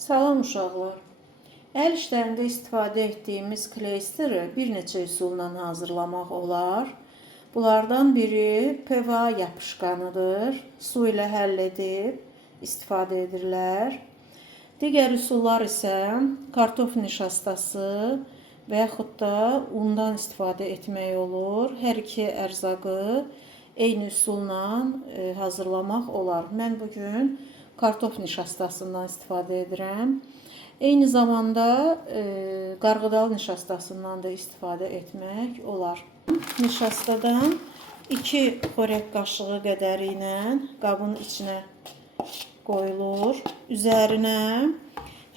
Salam uşaqlar. Əl işlərində istifadə etdiyimiz kleysteri bir neçə üsulla hazırlamaq olar. Bunlardan biri PVA yapışqanıdır. Su ilə həll edib istifadə edirlər. Digər üsullar isə kartof nişastası və yaxud da undan istifadə etmək olur. Hər iki ərzaqı eyni üsulla hazırlamaq olar. Mən bugün kartof nişastasından istifadə edirəm. Eyni zamanda qarğıdalı nişastasından da istifadə etmək olar. Nişastadan 2 xörək qaşığı qədəri ilə qabın içinə qoyulur. Üzərinə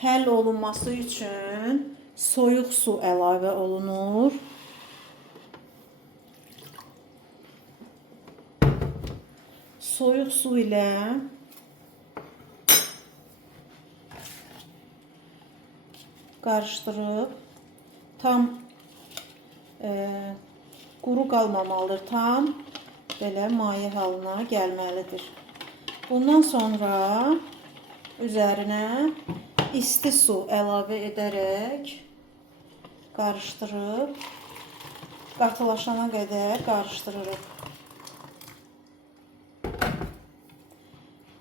həll olunması üçün soyuq su əlavə olunur. Soyuq su ilə qarışdırıb tam quru qalmamalıdır, tam belə maye halına gəlməlidir. Bundan sonra üzərinə isti su əlavə edərək qarışdırıb qatılaşana qədər qarışdırırıq.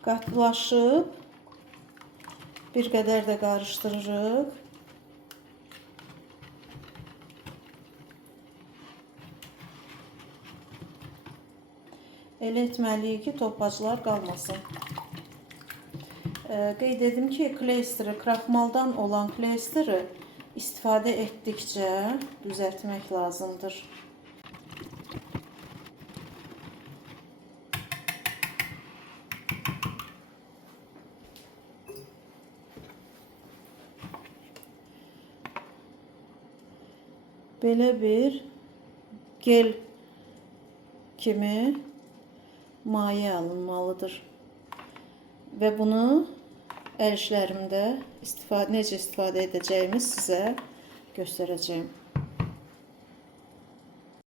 Qatılaşıb bir qədər də qarışdırırıq. Elə etməliyik ki, toppacılar qalmasın. Qeyd edim ki, kleysteri, kraxmaldan olan kleysteri istifadə etdikcə düzəltmək lazımdır. Belə bir gel kimi maye alınmalıdır. Və bunu əl işlərimdə necə istifadə edəcəyimi sizə göstərəcəyim.